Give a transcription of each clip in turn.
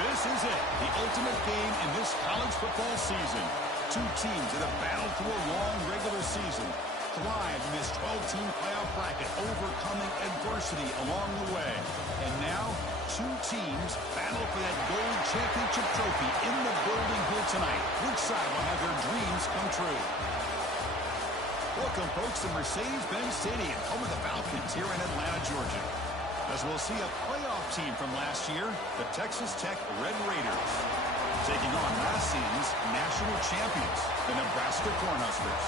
This is it, the ultimate game in this college football season. Two teams that have battled through a long regular season, thrived in this 12-team playoff bracket, overcoming adversity along the way. And now, two teams battle for that gold championship trophy in the building here tonight. Which side will have their dreams come true? Welcome, folks, to Mercedes-Benz Stadium, home of the Falcons here in Atlanta, Georgia. As we'll see a playoff team from last year, the Texas Tech Red Raiders, taking on last season's national champions, the Nebraska Cornhuskers.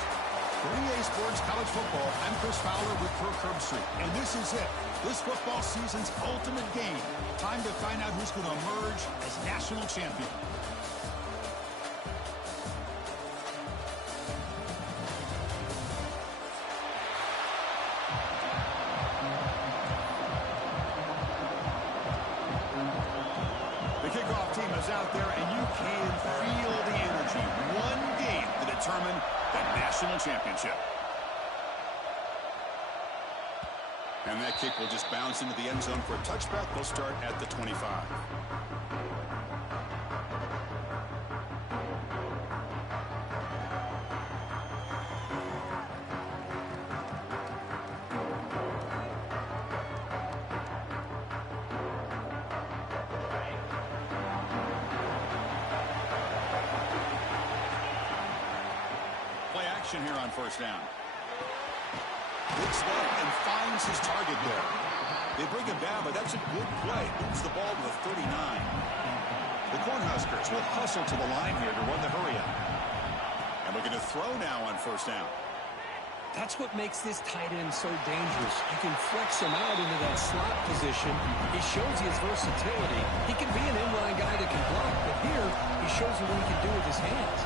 For EA Sports College Football, I'm Chris Fowler with Kirk Herbstreit, and this is it. This football season's ultimate game. Time to find out who's going to emerge as national champion. Out there, and you can feel the energy. One game to determine the national championship. And that kick will just bounce into the end zone for a touchback. They'll start at the 25. Here on first down. Looks left and finds his target there. They bring him down, but that's a good play. Moves the ball to the 39. The Cornhuskers will hustle to the line here to run the hurry up. And looking to throw now on first down. That's what makes this tight end so dangerous. You can flex him out into that slot position. He shows his versatility. He can be an inline guy that can block, but here he shows you what he can do with his hands.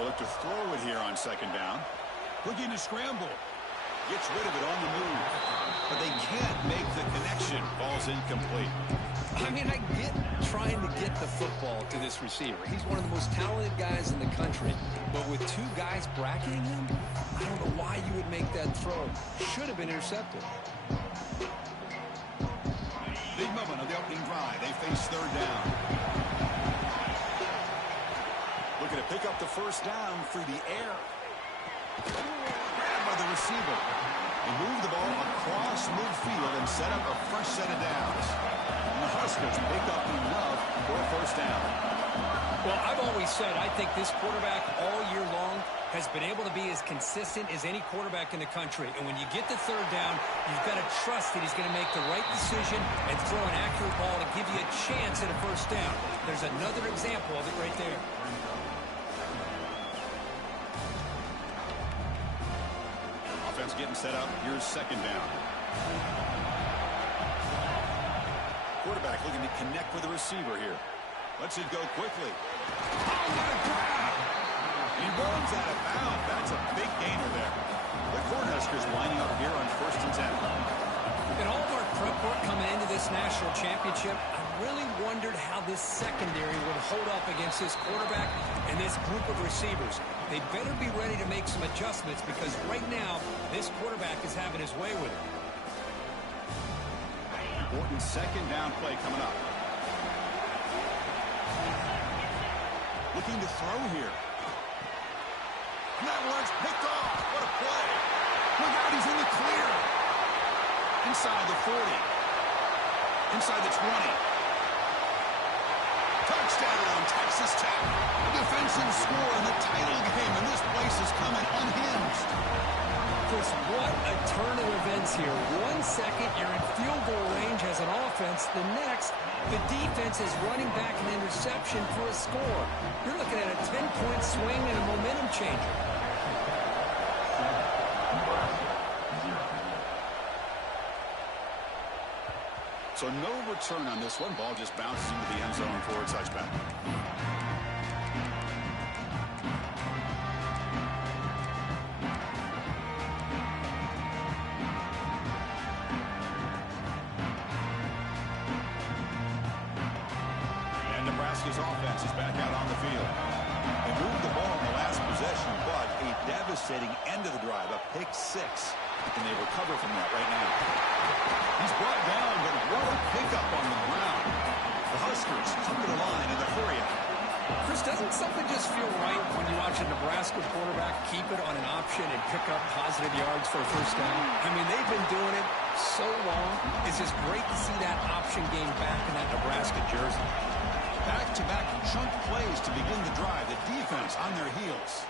Look to throw it here on second down. Looking to scramble. Gets rid of it on the move. But they can't make the connection. Ball's incomplete. I mean, I get trying to get the football to this receiver. He's one of the most talented guys in the country. But with two guys bracketing him, I don't know why you would make that throw. Should have been intercepted. Big moment of the opening drive. They face third down. Looking to pick up the first down through the air. Grabbed by the receiver. They move the ball across midfield and set up a fresh set of downs. And the Huskers pick up enough for a first down. Well, I've always said I think this quarterback all year long has been able to be as consistent as any quarterback in the country. And when you get the third down, you've got to trust that he's going to make the right decision and throw an accurate ball to give you a chance at a first down. There's another example of it right there. Getting set up. Here's second down. Quarterback looking to connect with the receiver here. Lets it go quickly. Oh, what a grab! He runs out of bounds. That's a big gainer there. The Cornhuskers lining up here on 1st and 10. In all of our prep work coming into this national championship, I really wondered how this secondary would hold up against this quarterback and this group of receivers. They better be ready to make some adjustments because right now, this quarterback is having his way with it. Important second down play coming up. Looking to throw here. And that one's picked off. What a play. Look out, he's in the clear. Inside the 40. Inside the 20. Touchdown, Texas Tech. A defensive score in the title game, and this place is coming unhinged. Chris, what a turn of events here. 1 second, you're in field goal range as an offense. The next, the defense is running back an interception for a score. You're looking at a 10-point swing and a momentum changer. So no return on this one. Ball just bounces into the end zone for a touchback. And Nebraska's offense is back out on the field. They moved the ball in the last possession, but a devastating end of the drive, a pick six. Can they recover from that right now? He's brought down, but what a pickup on the ground. The Huskers come to the line in the hurry up. Chris, doesn't something just feel right when you watch a Nebraska quarterback keep it on an option and pick up positive yards for a first down? I mean, they've been doing it so long. It's just great to see that option game back in that Nebraska jersey. Back-to-back chunk plays to begin the drive. The defense on their heels.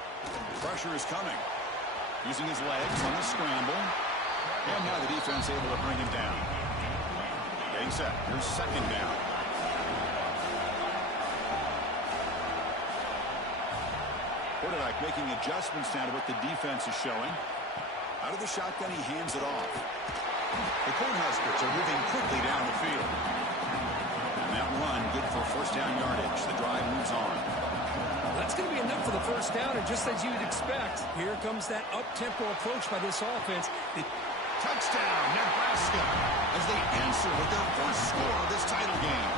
Pressure is coming. Using his legs on the scramble. And now the defense able to bring him down. Getting set. Here's second down. Quarterback making adjustments now to what the defense is showing. Out of the shotgun, he hands it off. The Cornhuskers are moving quickly down the field. And that run, good for first down yardage. The drive moves on. That's going to be enough for the first down, and just as you'd expect, here comes that up-tempo approach by this offense. Touchdown, Nebraska, as they answer with their first score of this title game.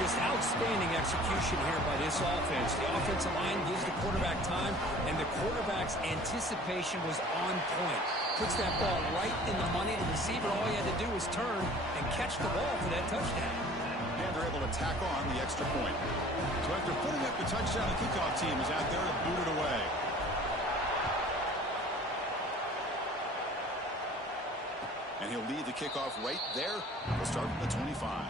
Just outstanding execution here by this offense. The offensive line gives the quarterback time, and the quarterback's anticipation was on point. Puts that ball right in the money. The receiver, all he had to do was turn and catch the ball for that touchdown. And they're able to tack on the extra point. So after putting up the touchdown, the kickoff team is out there to boot it away. And he'll lead the kickoff right there. We'll start at the 25.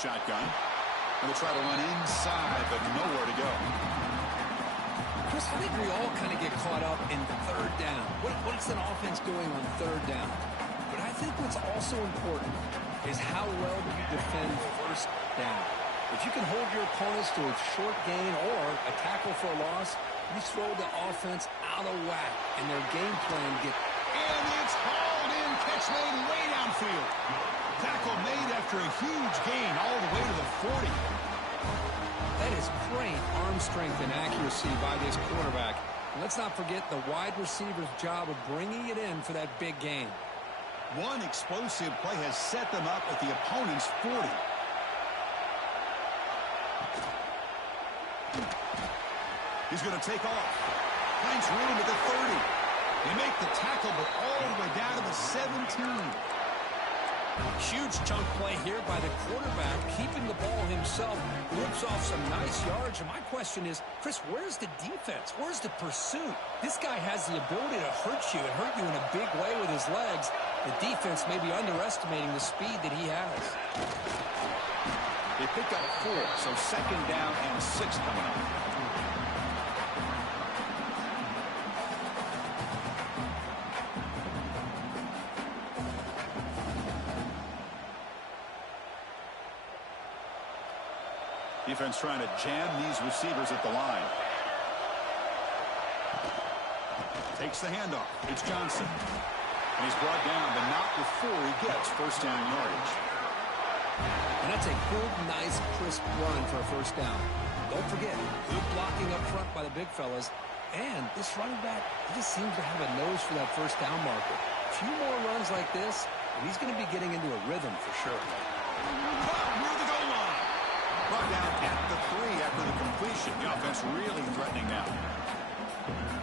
Shotgun. And they'll try to run inside, but nowhere to go. Chris, I think we all kind of get caught up in third down. What's an offense doing on third down? But I think what's also important is how well do you defend first down. If you can hold your opponents to a short gain or a tackle for a loss, you throw the offense out of whack, and their game plan gets... And it's hauled in, catch made way downfield. Tackle made after a huge gain all the way to the 40. That is great arm strength and accuracy by this quarterback. And let's not forget the wide receiver's job of bringing it in for that big gain. One explosive play has set them up at the opponent's 40. He's going to take off. Finds room at the 30. They make the tackle, but all the way down to the 17. Huge chunk play here by the quarterback, keeping the ball himself, rips off some nice yards. And my question is, Chris, where's the defense? Where's the pursuit? This guy has the ability to hurt you and hurt you in a big way with his legs. The defense may be underestimating the speed that he has. They pick up 4, so second down and 6 coming up. Defense trying to jam these receivers at the line. Takes the handoff. It's Johnson. And he's brought down, but not before he gets first down yardage. And that's a good, nice, crisp run for a first down. Don't forget, good blocking up front by the big fellas. And this running back, he just seems to have a nose for that first down marker. A few more runs like this, and he's going to be getting into a rhythm for sure. Near the goal line. Brought down at the 3 after the completion. The offense really threatening now.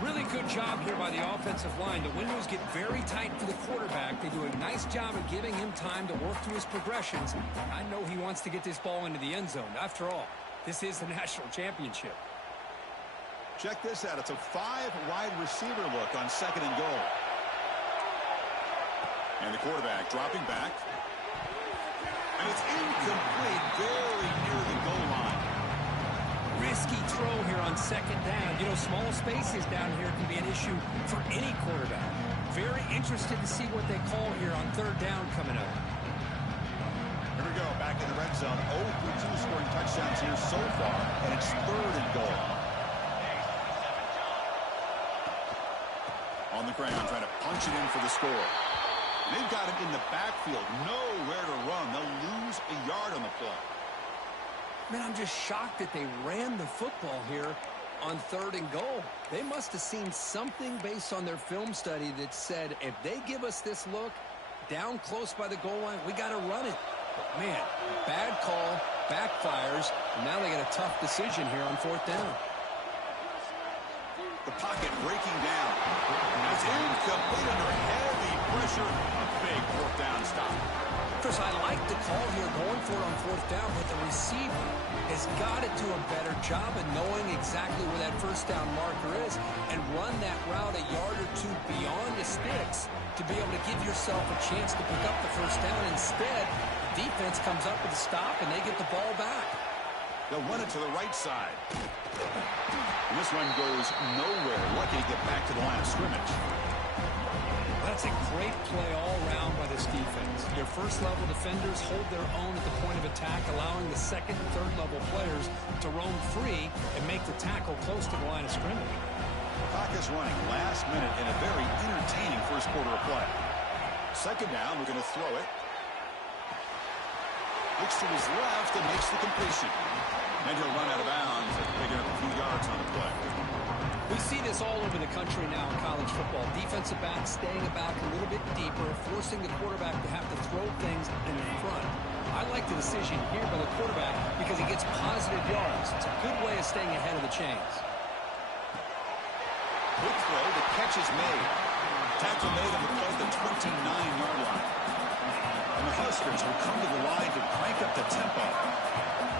Really good job here by the offensive line. The windows get very tight for the quarterback. They do a nice job of giving him time to work through his progressions. I know he wants to get this ball into the end zone. After all, this is the national championship. Check this out. It's a 5-wide receiver look on second and goal. And the quarterback dropping back. And it's incomplete, very near the goal line. Risky throw here on second down. You know, small spaces down here can be an issue for any quarterback. Very interested to see what they call here on third down coming up. Here we go, back in the red zone. 0 for 2 scoring touchdowns here so far, and it's third and goal. On the ground, trying to punch it in for the score. They've got him in the backfield, nowhere to run. They'll lose a yard on the play. Man, I'm just shocked that they ran the football here on 3rd and goal. They must have seen something based on their film study that said, if they give us this look down close by the goal line, we got to run it. But man, bad call, backfires, and now they got a tough decision here on 4th down. The pocket breaking down. It's incomplete under heavy pressure. A big 4th down stop. Chris, I like the call here going for it on 4th down, but the receiver has got to do a better job of knowing exactly where that 1st down marker is and run that route a yard or two beyond the sticks to be able to give yourself a chance to pick up the 1st down. Instead, the defense comes up with a stop and they get the ball back. They'll run it to the right side. And this one goes nowhere. Lucky to get back to the line of scrimmage. That's a great play all around by this defense. Your first-level defenders hold their own at the point of attack, allowing the second and third-level players to roam free and make the tackle close to the line of scrimmage. Clock is running last minute in a very entertaining first quarter of play. 2nd down, we're going to throw it. Looks to his left and makes the completion. And he'll run out of bounds, picking up a few yards on the play. We see this all over the country now in college football. Defensive backs staying back a little bit deeper, forcing the quarterback to have to throw things in front. I like the decision here by the quarterback because he gets positive yards. It's a good way of staying ahead of the chains. Quick throw, the catch is made. Tackle made on the play at the 29-yard line. And the Huskers will come to the line to crank up the tempo.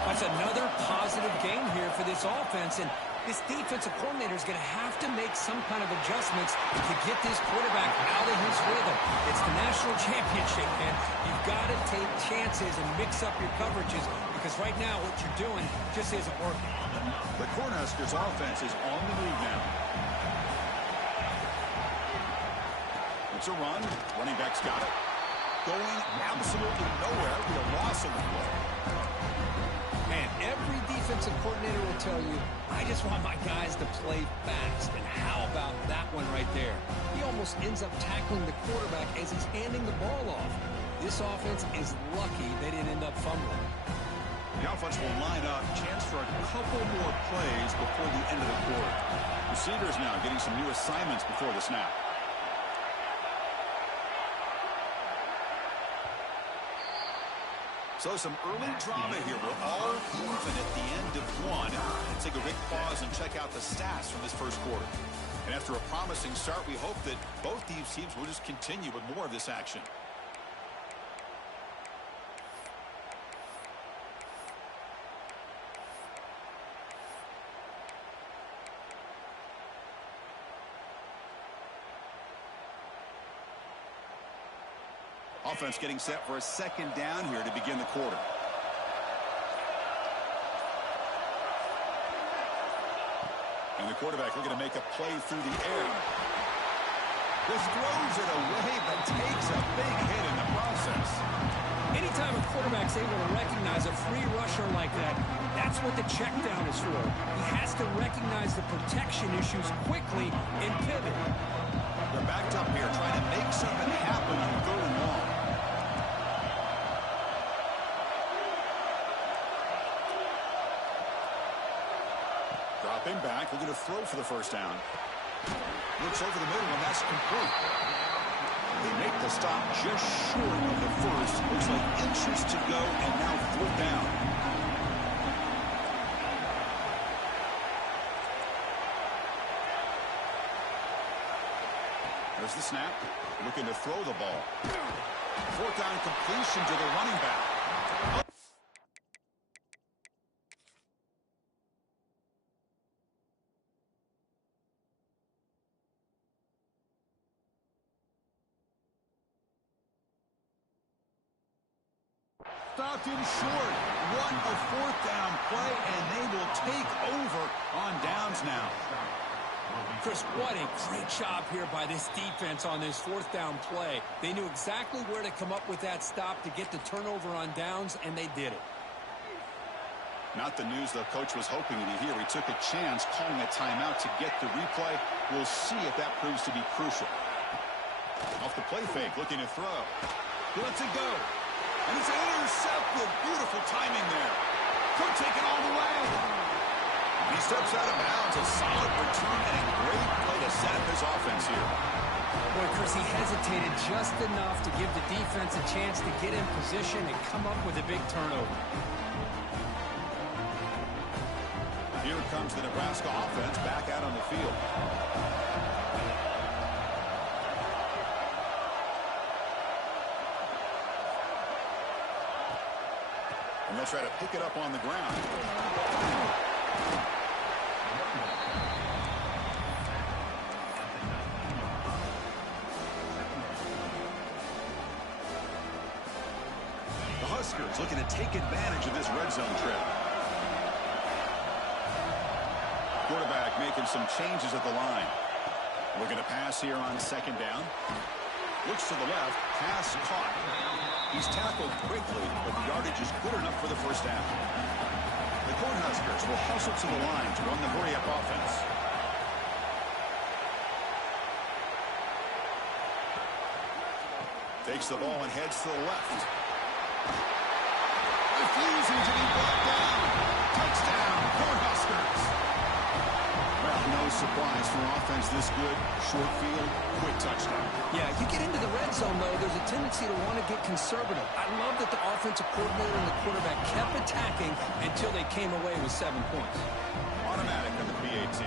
That's another positive game here for this offense, and this defensive coordinator is going to have to make some kind of adjustments to get this quarterback out of his rhythm. It's the national championship, man. You've got to take chances and mix up your coverages because right now what you're doing just isn't working. The Cornhuskers offense is on the move now. It's a run. Running back's got it. Going absolutely nowhere with a loss of the play. Man, every defensive coordinator will tell you, I just want my guys to play fast. And how about that one right there? He almost ends up tackling the quarterback as he's handing the ball off. This offense is lucky they didn't end up fumbling. The offense will line up. Chance for a couple more plays before the end of the quarter. Receivers now getting some new assignments before the snap. So some early drama here. We're all even at the end of one. Let's take a big pause and check out the stats from this first quarter. And after a promising start, we hope that both these teams will just continue with more of this action. Offense getting set for a 2nd down here to begin the quarter. And the quarterback looking to make a play through the air. This throws it away, but takes a big hit in the process. Anytime a quarterback's able to recognize a free rusher like that, that's what the check down is for. He has to recognize the protection issues quickly and pivot. They're backed up here trying to make something happen on 3rd and long. Dropping back, looking to throw for the 1st down. Looks over the middle, and that's complete. They make the stop just short of the first. Looks like inches to go, and now 4th down. There's the snap. Looking to throw the ball. 4th down completion to the running back. Stopped him short. What a 4th down play, and they will take over on downs now. Chris, what a great job here by this defense on this 4th down play. They knew exactly where to come up with that stop to get the turnover on downs, and they did it. Not the news the coach was hoping to hear. He took a chance calling a timeout to get the replay. We'll see if that proves to be crucial. Off the play fake, looking to throw. He lets it go. And it's intercepted. Beautiful timing there. Could take it all the way. He steps out of bounds. A solid return and a great play to set up his offense here. Boy, Chris, he hesitated just enough to give the defense a chance to get in position and come up with a big turnover. Here comes the Nebraska offense back out on the field. And they'll try to pick it up on the ground. The Huskers looking to take advantage of this red zone trip. Quarterback making some changes at the line. Looking to pass here on second down. Looks to the left. Pass caught. He's tackled quickly, but the yardage is good enough for the first down. The Cornhuskers will hustle to the line to run the hurry-up offense. Takes the ball and heads to the left. Refusing to be brought down. Touchdown, Cornhuskers. Well, no surprise for offense this good. Short field, quick touchdown. Yeah, you get into the red zone, though, there's a tendency to want to get conservative. I love that the offensive coordinator and the quarterback kept attacking until they came away with 7 points. Automatic on the PAT.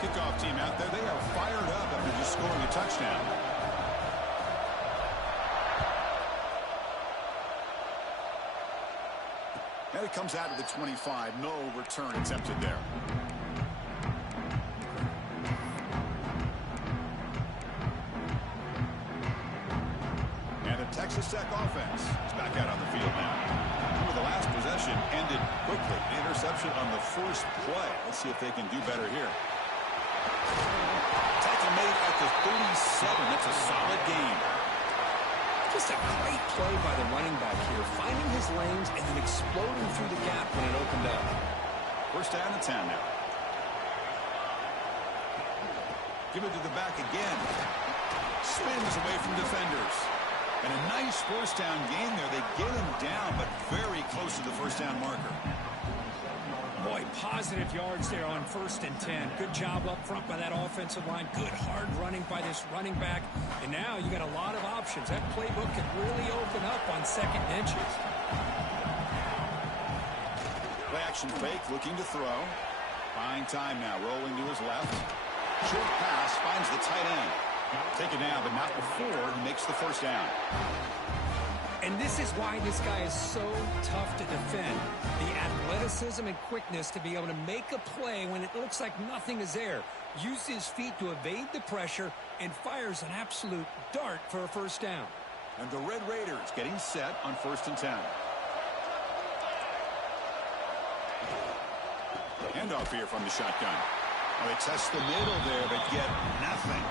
Kickoff team out there. They are fired up after just scoring a touchdown. And it comes out of the 25. No return attempted there. And the Texas Tech offense is back out on the field now. Remember, the last possession ended quickly. The interception on the first play. Let's see if they can do better here. Tackle made at the 37. That's a solid game. Just a great play by the running back here, finding his lanes and then exploding through the gap when it opened up. First down and 10 now. Give it to the back again. Spins away from defenders. And a nice first down gain there. They get him down, but very close to the first down marker. Boy, positive yards there on 1st and 10. Good job up front by that offensive line. Good hard running by this running back. And now you got a lot of options. That playbook can really open up on second and inches. Play action fake, looking to throw. Buying time now, rolling to his left. Short pass, finds the tight end. Take it down, but not before he makes the first down. And this is why this guy is so tough to defend. The athleticism and quickness to be able to make a play when it looks like nothing is there. Uses his feet to evade the pressure and fires an absolute dart for a first down. And the Red Raiders getting set on 1st and 10. Handoff here from the shotgun. Well, they test the middle there, but get nothing.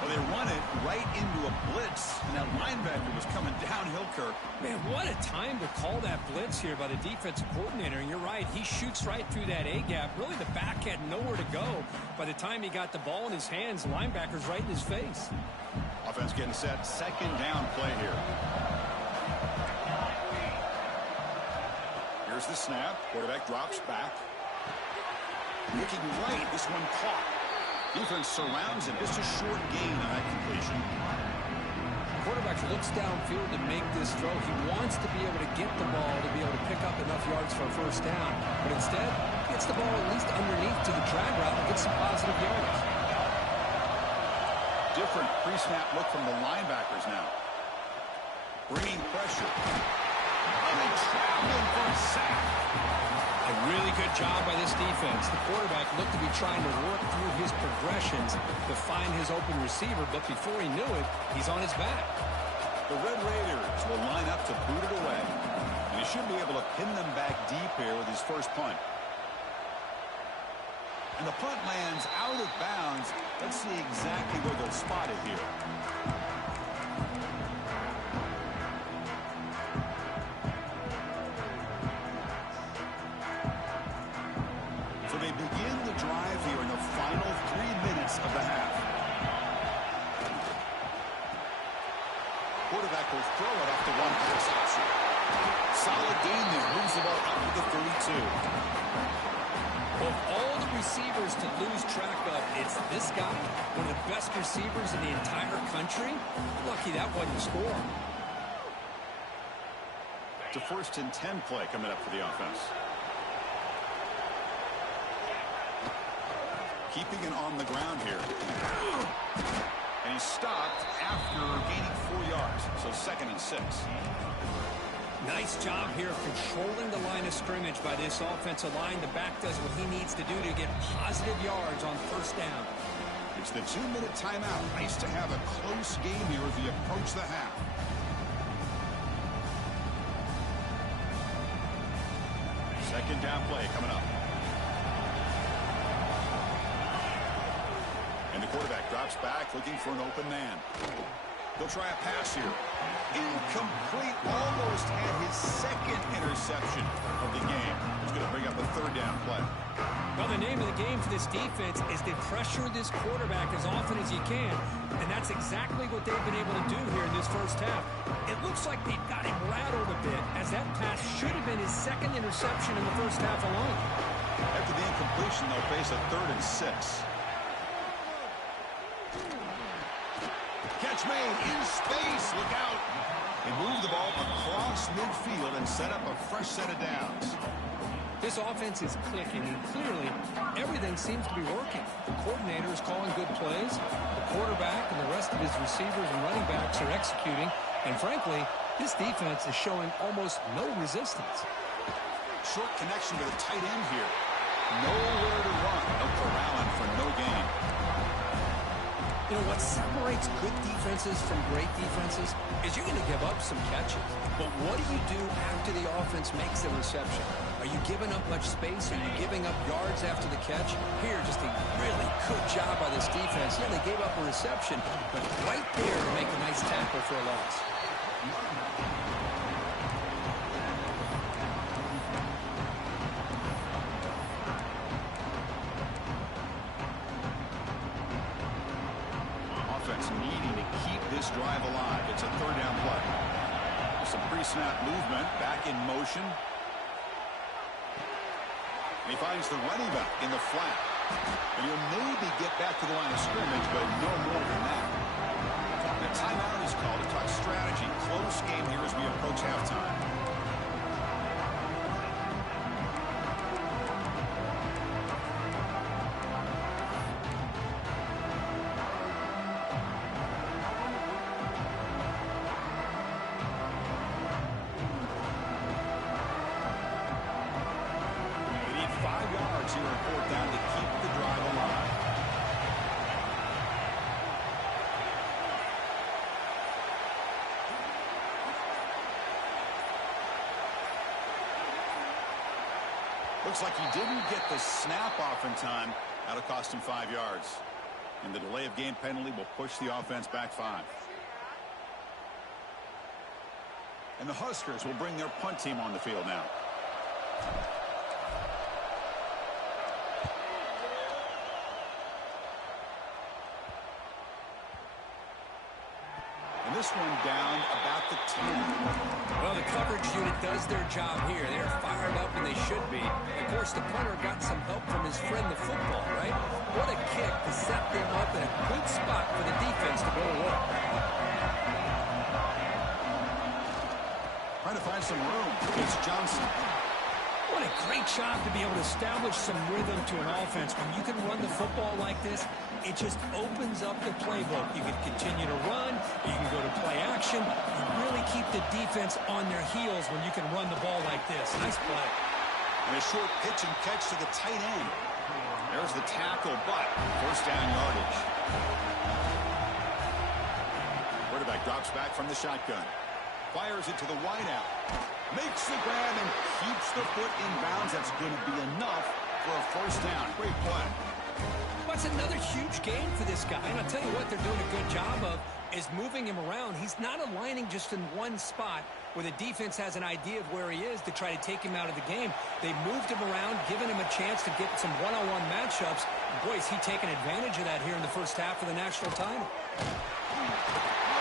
Well, they run it right into a blitz, and that linebacker was coming downhill, Kirk. Man, what a time to call that blitz here by the defensive coordinator. And you're right, he shoots right through that A-gap. Really, the back had nowhere to go. By the time he got the ball in his hands, the linebacker's right in his face. Offense getting set. Second down play here. Here's the snap. Quarterback drops back. Looking right. This one caught. Defense surrounds him. Just a short gain on that completion. Quarterback looks downfield to make this throw. He wants to be able to get the ball to be able to pick up enough yards for a first down. But instead, gets the ball at least underneath to the drag route and gets some positive yards. Different pre-snap look from the linebackers now. Bringing pressure. And they traveling for a sack. A really good job by this defense. The quarterback looked to be trying to work through his progressions to find his open receiver, but before he knew it, he's on his back. The Red Raiders will line up to boot it away. And he should be able to pin them back deep here with his first punt. And the punt lands out of bounds. Let's see exactly where they'll spot it here. So they begin the drive here in the final 3 minutes of quarterback will throw it after one pass option. Solid gain there. Moves the ball up to the 32. Of all the receivers to lose track of, it's this guy, one of the best receivers in the entire country. Lucky that wasn't a score. It's a 1st and 10 play coming up for the offense. Keeping it on the ground here. And he's stopped after gaining 4 yards. So 2nd and 6. Nice job here controlling the line of scrimmage by this offensive line. The back does what he needs to do to get positive yards on 1st down. It's the 2-minute timeout. Nice to have a close game here as we approach the half. Second down play coming up. And the quarterback drops back looking for an open man. They'll try a pass here. Incomplete. Almost had his 2nd interception of the game. He's going to bring up a 3rd down play. Well, the name of the game for this defense is to pressure this quarterback as often as you can. And that's exactly what they've been able to do here in this 1st half. It looks like they've got him rattled a bit, as that pass should have been his 2nd interception in the 1st half alone. After the incompletion, they'll face a 3rd and 6. Catch made in space. Look out. They move the ball across midfield and set up a fresh set of downs. This offense is clicking, and clearly everything seems to be working. The coordinator is calling good plays. The quarterback and the rest of his receivers and running backs are executing. And frankly, this defense is showing almost no resistance. Short connection to the tight end here. Nowhere to run. They'll corral him for no gain. You know, what separates good defenses from great defenses is you're going to give up some catches. But what do you do after the offense makes the reception? Are you giving up much space? Are you giving up yards after the catch? Here, just a really good job by this defense. Yeah, they gave up a reception, but right there to make a nice tackle for a loss. Needing to keep this drive alive. It's a 3rd down play. Some pre-snap movement, back in motion. And he finds the running back in the flat. And he'll maybe get back to the line of scrimmage, but no more than that. The timeout is called to talk strategy. Close game here as we approach halftime. Here on 4th down to keep the drive alive. Looks like he didn't get the snap off in time. That'll cost him 5 yards. And the delay of game penalty will push the offense back 5. And the Huskers will bring their punt team on the field now. This one down about the 10. Well, the coverage unit does their job here. They're fired up, and they should be. Of course, the punter got some help from his friend, the football, right? What a kick to set them up in a good spot for the defense to go to work. Trying to find some room. It's Johnson. What a great job to be able to establish some rhythm to an offense. When you can run the football like this, it just opens up the playbook. You can continue to run. You can go to play action. You really keep the defense on their heels when you can run the ball like this. Nice play. And a short pitch and catch to the tight end. There's the tackle, but 1st down yardage. Quarterback drops back from the shotgun. Fires it to the wideout. Makes the grab and keeps the foot in bounds. That's going to be enough for a 1st down. Great play. What's another huge gain for this guy? And I'll tell you what they're doing a good job of is moving him around. He's not aligning just in one spot where the defense has an idea of where he is to try to take him out of the game. They moved him around, giving him a chance to get some one-on-one matchups. Boy, is he taking advantage of that here in the 1st half of the national title.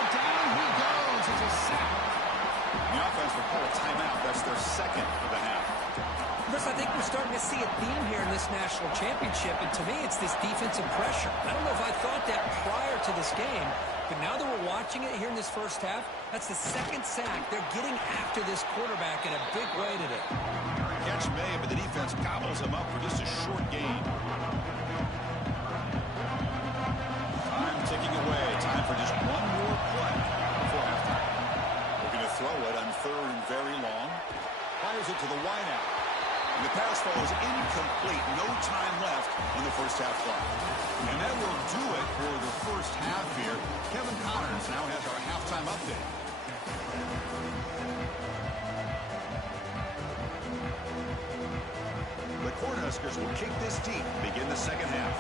Down he goes, forces a sack. The offense will call a timeout. That's their second of the half. Chris, I think we're starting to see a theme here in this national championship, and to me, it's this defensive pressure. I don't know if I thought that prior to this game, but now that we're watching it here in this first half, that's the second sack. They're getting after this quarterback in a big way today. Catch made, but the defense gobbles him up for just a short gain. Time ticking away. Time for just one more play before halftime. We're going to throw it on third and very long. Fires it to the wideout. And the pass falls incomplete. No time left on the first half clock. And that will do it for the first half here. Kevin Connors now has our halftime update. The Cornhuskers will kick this deep to begin the second half.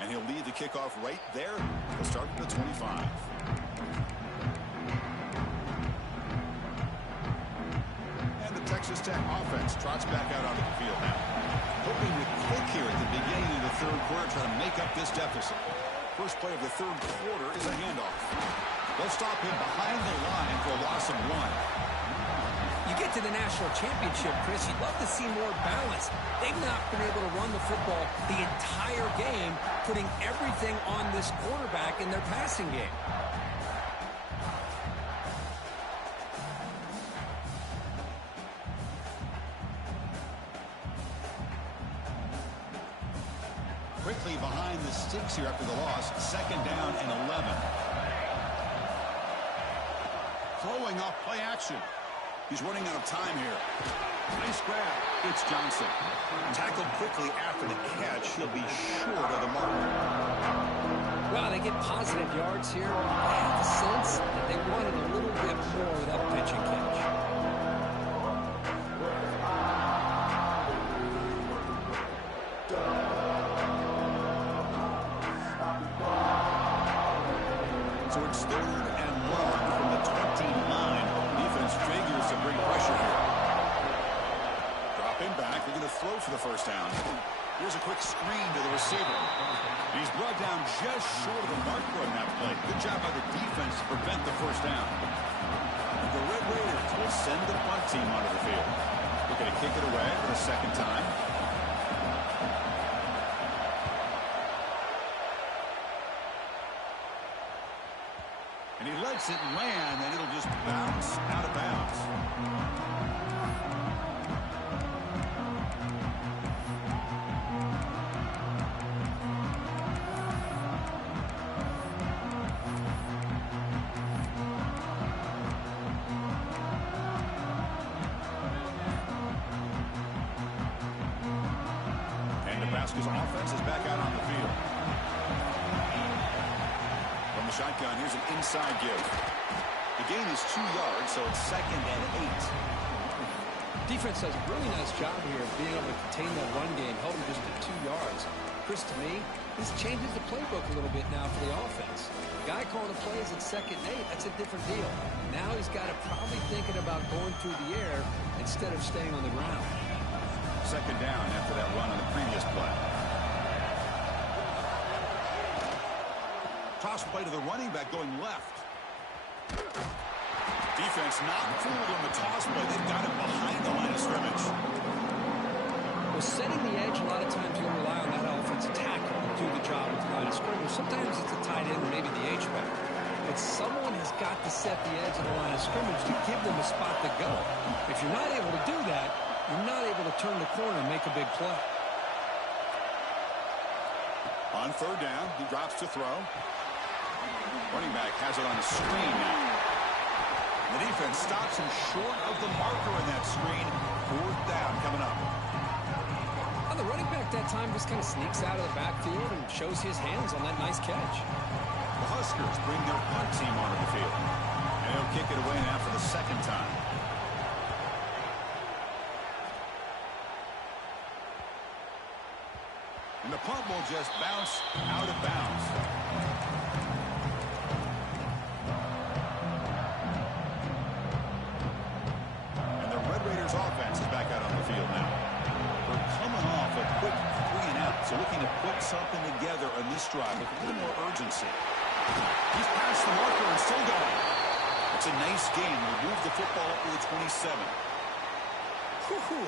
And he'll lead the kickoff right there. He'll start from the 25. And the Texas Tech offense trots back out onto the field now. Hoping to click here at the beginning of the third quarter, trying to make up this deficit. First play of the third quarter is a handoff. They'll stop him behind the line for a loss of 1. You get to the national championship, Chris, you'd love to see more balance. They've not been able to run the football the entire game, putting everything on this quarterback in their passing game. Quickly behind the sticks here after the loss. Second down and 11. Throwing off play action. He's running out of time here. Nice grab. It's Johnson. Tackled quickly after the catch. He'll be short of the mark. Wow, they get positive yards here. I have the sense that they wanted a little bit more with that pitch and catch. So it's third and long from the 29. Defense figures to bring pressure here. Dropping back. They're going to throw for the first down. Here's a quick screen to the receiver. He's brought down just short of the marker on that play. Good job by the defense to prevent the first down. And the Red Raiders will send the punt team onto the field. They're going to kick it away for the second time. And he lets it land, and it'll just bounce out of bounds. And Nebraska's offense is back out on the field. From the shotgun, here's an inside give. The gain is 2 yards, so it's second and 8. Defense does a really nice job here of being able to contain that run game, held him just at 2 yards. Chris, to me, this changes the playbook a little bit now for the offense. The guy calling the plays at second and 8, that's a different deal. Now he's got to probably thinking about going through the air instead of staying on the ground. Second down after that run on the previous play. Toss play to the running back going left. Defense not fooled on the toss play. They've got it behind the line of scrimmage. Well, setting the edge, a lot of times you'll rely on that offensive tackle to do the job at the line of scrimmage. Sometimes it's a tight end or maybe the H-back. But someone has got to set the edge of the line of scrimmage to give them a spot to go. If you're not able to do that, you're not able to turn the corner and make a big play. On third down, he drops to throw. Running back has it on the screen now. The defense stops him short of the marker in that screen. Fourth down coming up. The running back that time just kind of sneaks out of the backfield and shows his hands on that nice catch. The Huskers bring their punt team onto the field. And they'll kick it away now for the second time. And the punt will just bounce out of bounds. And the Red Raiders offense is back out on the field now. We're coming off a quick to put something together on this drive with a little more urgency. He's past the marker and still going. It's a nice game. We'll move the football up to the 27.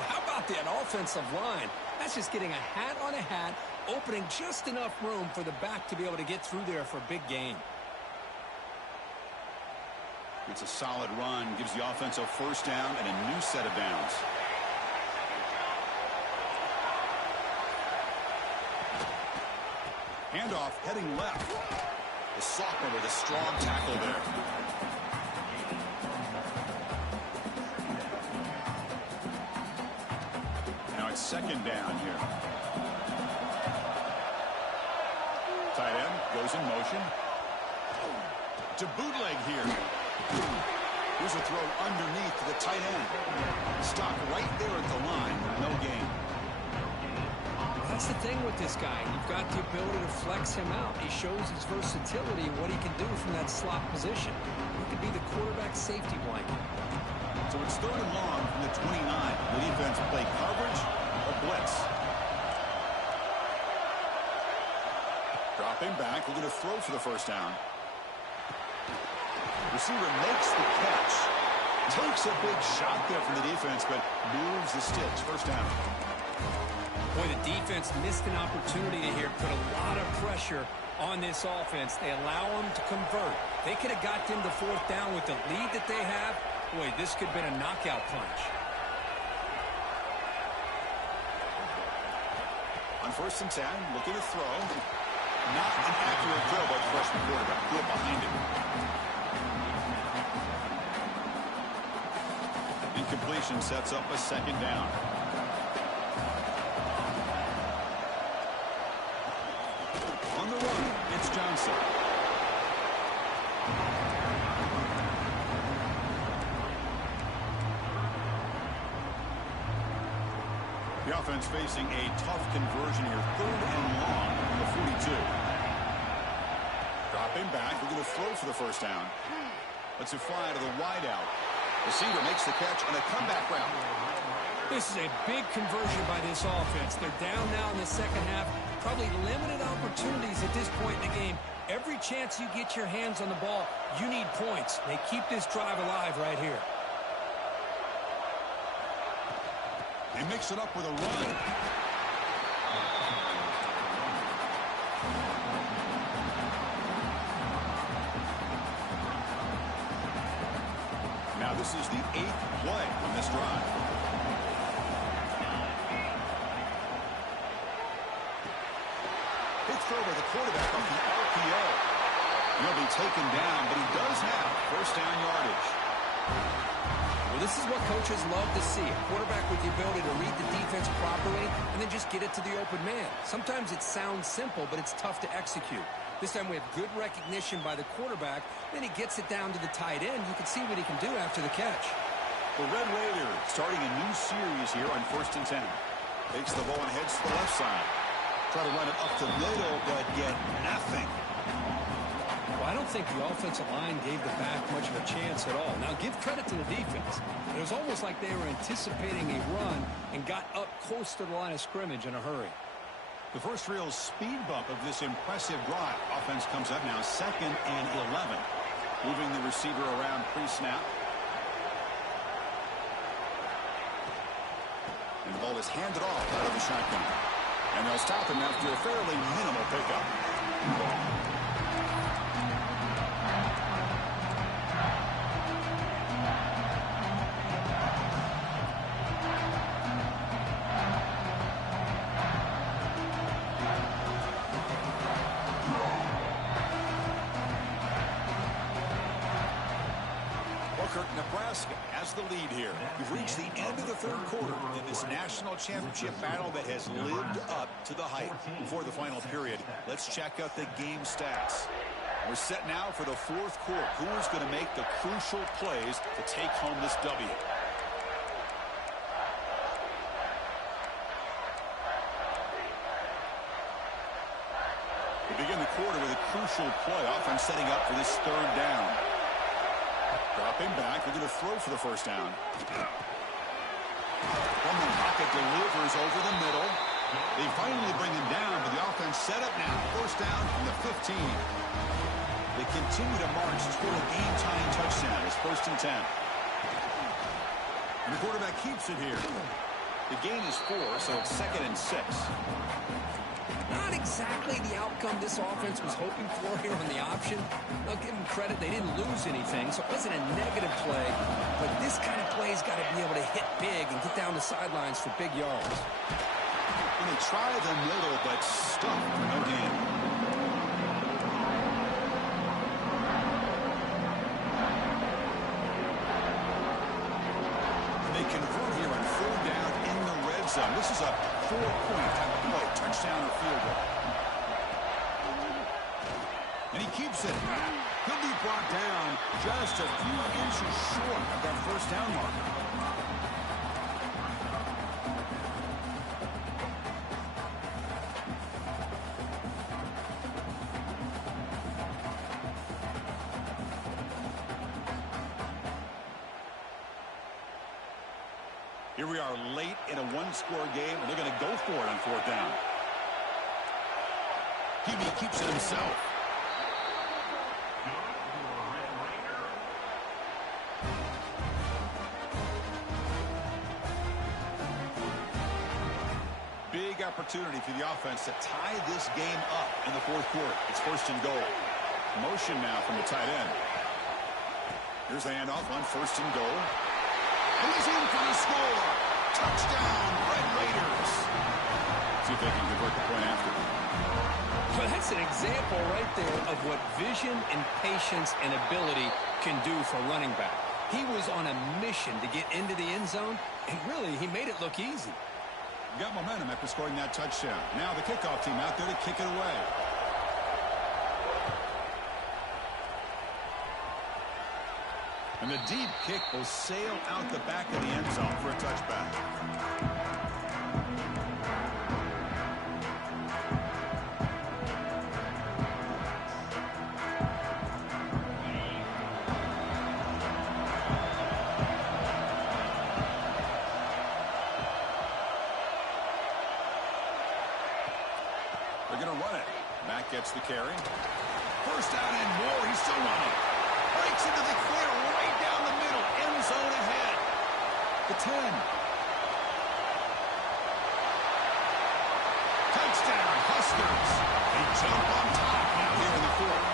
How about that offensive line? That's just getting a hat on a hat, opening just enough room for the back to be able to get through there for a big gain. It's a solid run, gives the offense a first down and a new set of downs. Handoff heading left. The sophomore with a strong tackle there. Now it's second down here. Tight end goes in motion. To bootleg here. Here's a throw underneath to the tight end. Stop right there at the line. No gain. That's the thing with this guy. You've got the ability to flex him out. He shows his versatility and what he can do from that slot position. He could be the quarterback's safety blanket. So it's third and long from the 29. The defense play coverage or blitz. Dropping back. We're going to throw for the first down. Receiver makes the catch. Takes a big shot there from the defense, but moves the sticks. First down. Boy, the defense missed an opportunity to here put a lot of pressure on this offense. They allow them to convert. They could have got them to fourth down with the lead that they have. Boy, this could have been a knockout punch. On first and 10, looking to throw. Not an accurate throw by the freshman quarterback. Threw it behind him. Incompletion sets up a second down. On the run, it's Johnson. The offense facing a tough conversion here. Third and long from the 42. Dropping back. We're going to throw for the first down. Let's it fly to the wideout. Receiver makes the catch on a comeback route. This is a big conversion by this offense. They're down now in the second half. Probably limited opportunities at this point in the game. Every chance you get your hands on the ball, you need points. They keep this drive alive right here. They mix it up with a run. Now this is the 8th play on this drive. Big throw by the quarterback off the RPO. He'll be taken down, but he does have first down yardage. Well, this is what coaches love to see. A quarterback with the ability to read the defense properly and then just get it to the open man. Sometimes it sounds simple, but it's tough to execute. This time we have good recognition by the quarterback. Then he gets it down to the tight end. You can see what he can do after the catch. The Red Raiders starting a new series here on first and 10. Takes the ball and heads to the left side. Try to run it up the middle, but get nothing. Well, I don't think the offensive line gave the back much of a chance at all. Now, give credit to the defense. It was almost like they were anticipating a run and got up close to the line of scrimmage in a hurry. The first real speed bump of this impressive drive. Offense comes up now, second and 11. Moving the receiver around pre-snap. And the ball is handed off out of the shotgun. And they'll stop him after a fairly minimal pickup. Nebraska has the lead here. We've reached the end of the third quarter in this national championship battle that has lived up to the hype. Before the final period, let's check out the game stats. We're set now for the fourth quarter. Who is going to make the crucial plays to take home this W? We begin the quarter with a crucial play. Offense setting up for this third down. Dropping back. They're going to throw for the first down. From the pocket, delivers over the middle. They finally bring him down, but the set up now. First down from the 15. They continue to march toward a game-tying touchdown. It's 1st and 10. And the quarterback keeps it here. The gain is 4, so it's 2nd and 6. Not exactly the outcome this offense was hoping for here on the option. I'll give them credit. They didn't lose anything, so it wasn't a negative play. But this kind of play's got to be able to hit big and get down the sidelines for big yards. And they try the middle, but stuck for no gain. They convert here on 4th down in the red zone. This is a 4-point type of play, touchdown or field goal. And he keeps it. He'll be brought down just a few inches short of that 1st down marker. Here we are late in a one-score game, and they're going to go for it on 4th down. He keeps it himself. Big opportunity for the offense to tie this game up in the 4th quarter. It's 1st and goal. Motion now from the tight end. Here's the handoff on 1st and goal. And he's in for the score. Touchdown, Red Raiders. See if they can convert the point after. Well, that's an example right there of what vision and patience and ability can do for running back. He was on a mission to get into the end zone, and really, he made it look easy. Got momentum after scoring that touchdown. Now the kickoff team out there to kick it away. And the deep kick will sail out the back of the end zone for a touchback. They're going to run it. Mack gets the carry. 1st down and more. He's still running. Breaks into the clear right down the middle. End zone ahead. The 10. Touchdown, Huskers. They jump on top now here in the 4th.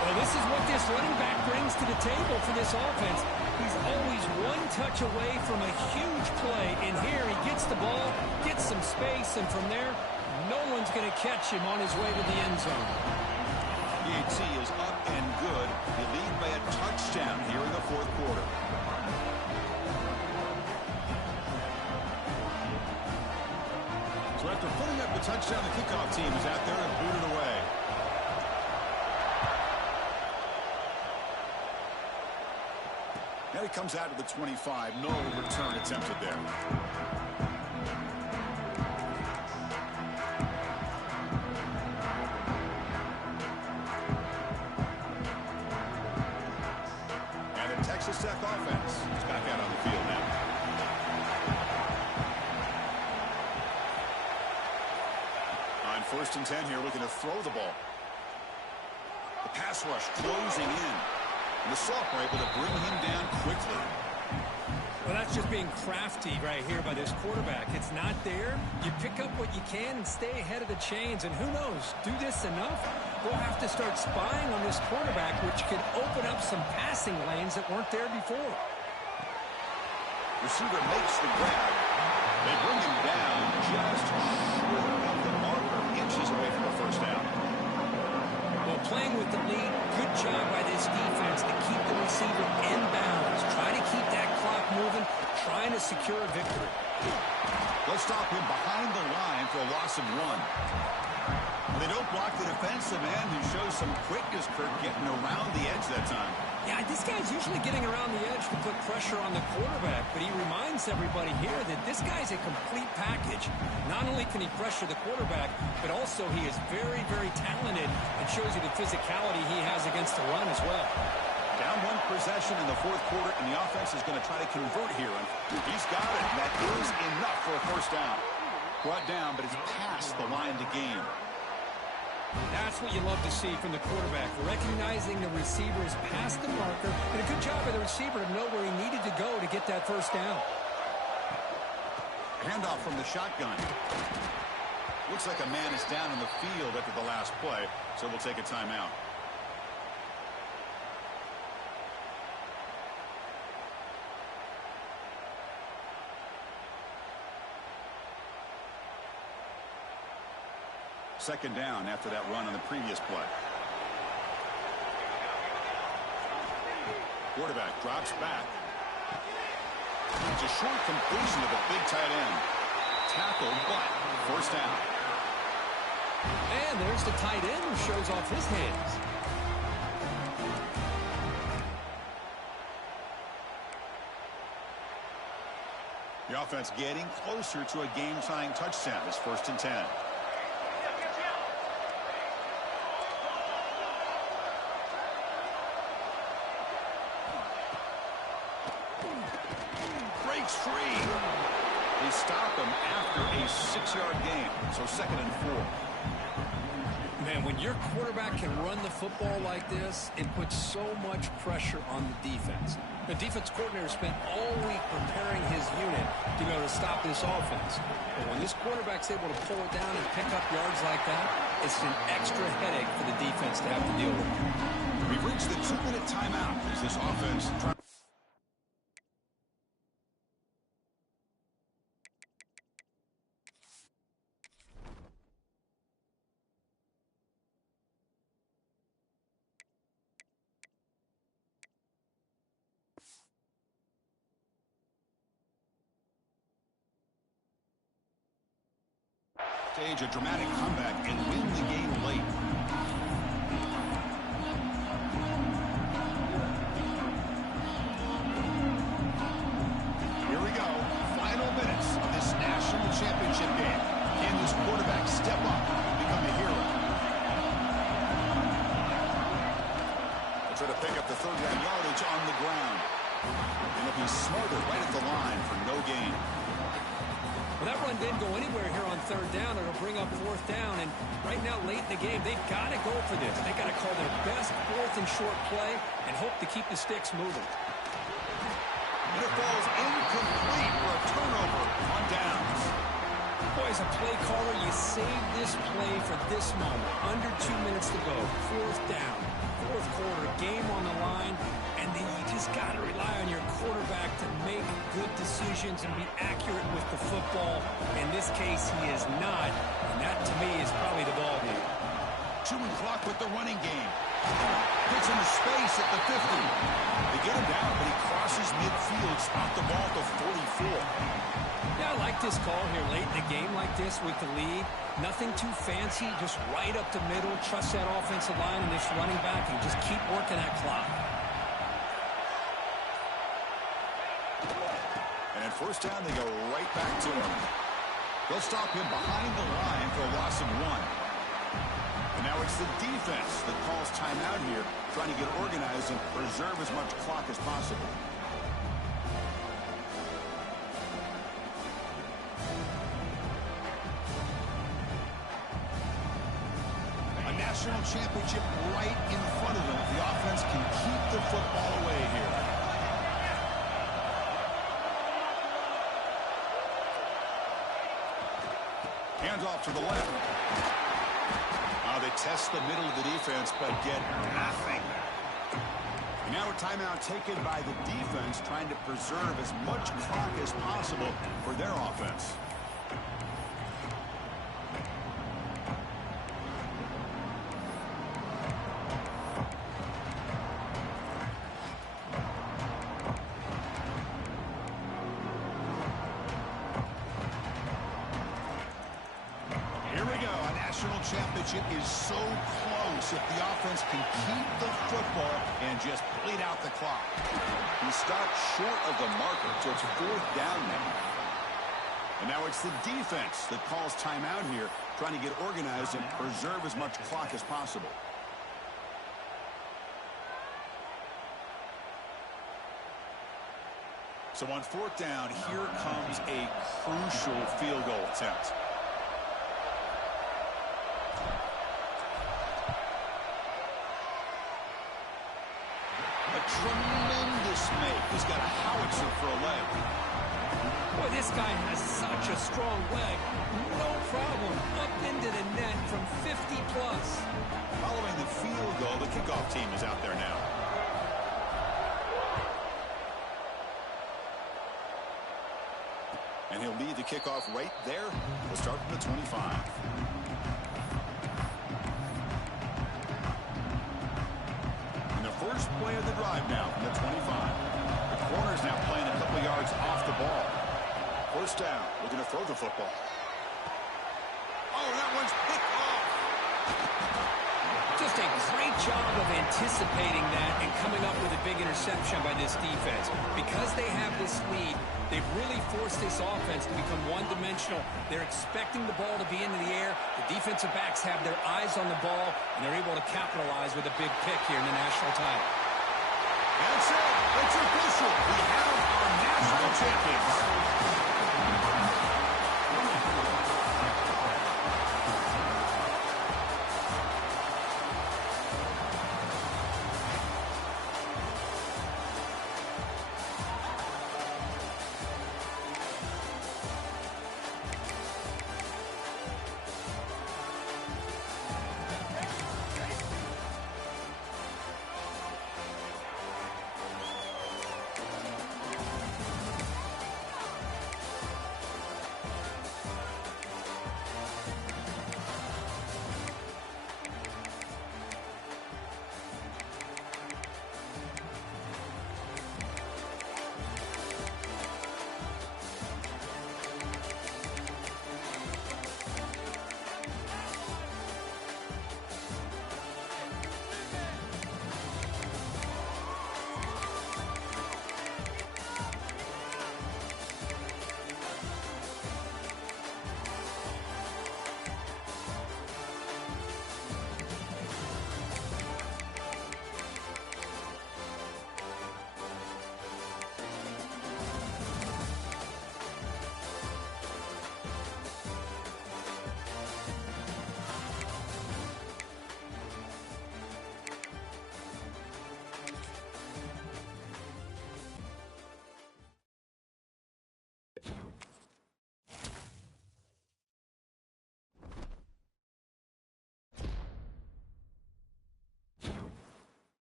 Well, this is what this running back brings to the table for this offense. He's always one touch away from a huge play. And here he gets the ball, gets some space, and from there, no one's going to catch him on his way to the end zone. PAT is up and good. They lead by a touchdown here in the 4th quarter. So after putting up the touchdown, the kickoff team is out there and booted away. Now he comes out to the 25. No return attempted there. Texas Tech offense is back out on the field now. On 1st and 10 here, looking to throw the ball. The pass rush closing in. And the sophomore able to bring him down quickly. Well, that's just being crafty right here by this quarterback. It's not there. You pick up what you can and stay ahead of the chains. And who knows, do this enough, we'll have to start spying on this quarterback, which could open up some passing lanes that weren't there before. Receiver makes the grab. They bring him down just short of the marker, inches away from the 1st down. Well, playing with the lead, good job by this defense to keep the receiver in bounds. Try to keep that clock moving, trying to secure a victory. They'll stop him behind the line for a loss of 1. They don't block the defensive end, who shows some quickness, Kirk, getting around the edge that time. Yeah, this guy's usually getting around the edge to put pressure on the quarterback, but he reminds everybody here that this guy's a complete package. Not only can he pressure the quarterback, but also he is very, very talented and shows you the physicality he has against the run as well. Down 1 possession in the 4th quarter, and the offense is going to try to convert here. He's got it. That is enough for a 1st down. Brought down, but it's past the line to gain. That's what you love to see from the quarterback, recognizing the receiver is past the marker, and a good job by the receiver to know where he needed to go to get that first down. Handoff from the shotgun. Looks like a man is down in the field after the last play, so we'll take a timeout. Second down after that run on the previous play. Quarterback drops back. It's a short completion of a big tight end. Tackled, but first down. And there's the tight end who shows off his hands. The offense getting closer to a game-tying touchdown. It's 1st and 10. Breaks free. They stop him after a 6-yard gain. So 2nd and 4. Man, when your quarterback can run the football like this, it puts so much pressure on the defense. The defense coordinator spent all week preparing his unit to be able to stop this offense. But when this quarterback's able to pull it down and pick up yards like that, it's an extra headache for the defense to have to deal with. We've reached the 2-minute timeout as this offense tries. Stage a dramatic comeback and win the game late. Here we go. Final minutes of this national championship game. Can this quarterback step up and become a hero? They'll try to pick up the third-down yardage on the ground. And they'll be smarter right at the line for no gain. Well, that run didn't go anywhere here on 3rd down. It'll bring up 4th down. And right now, late in the game, they've got to go for this. They've got to call their best 4th and short play and hope to keep the sticks moving. And it falls incomplete for a turnover on downs. Boy, as a play caller, you save this play for this moment. Under 2 minutes to go. 4th down. 4th quarter, game on the line. And then you just got to rely on your quarterback to make good decisions and be accurate with the football. In this case, he is not. And that, to me, is probably the ball game. Chewing clock with the running game. Gets into space at the 50. They get him down, but he crosses midfield, spot the ball at the 44. Yeah, I like this call here late in the game like this with the lead. Nothing too fancy, just right up the middle. Trust that offensive line and this running back and just keep working that clock. And at 1st down, they go right back to him. They'll stop him behind the line for a loss of 1. And now it's the defense that calls timeout here, trying to get organized and preserve as much clock as possible. A national championship right in front of them. The offense can keep the football away here. Hands off to the left. They test the middle of the defense, but get nothing. And now a timeout taken by the defense, trying to preserve as much clock as possible for their offense. Championship is so close if the offense can keep the football and just bleed out the clock. He stopped short of the marker, so it's 4th down now. And now it's the defense that calls timeout here, trying to get organized and preserve as much clock as possible. So on 4th down, here comes a crucial field goal attempt. make. He's got a howitzer for a leg. Boy, this guy has such a strong leg. No problem. Up into the net from 50 plus. Following the field goal, the kickoff team is out there now. And he'll lead the kickoff right there. We'll start from the 25. And the first play of the drive now from the 25. The corner's now playing a couple yards off the ball. First down. We're going to throw the football. Oh, that one's picked off. Just a great job of anticipating that and coming up with a big interception by this defense. Because they have this lead, they've really forced this offense to become one-dimensional. They're expecting the ball to be into the air. The defensive backs have their eyes on the ball, and they're able to capitalize with a big pick here in the national title. That's it. It's official. We have our national champions.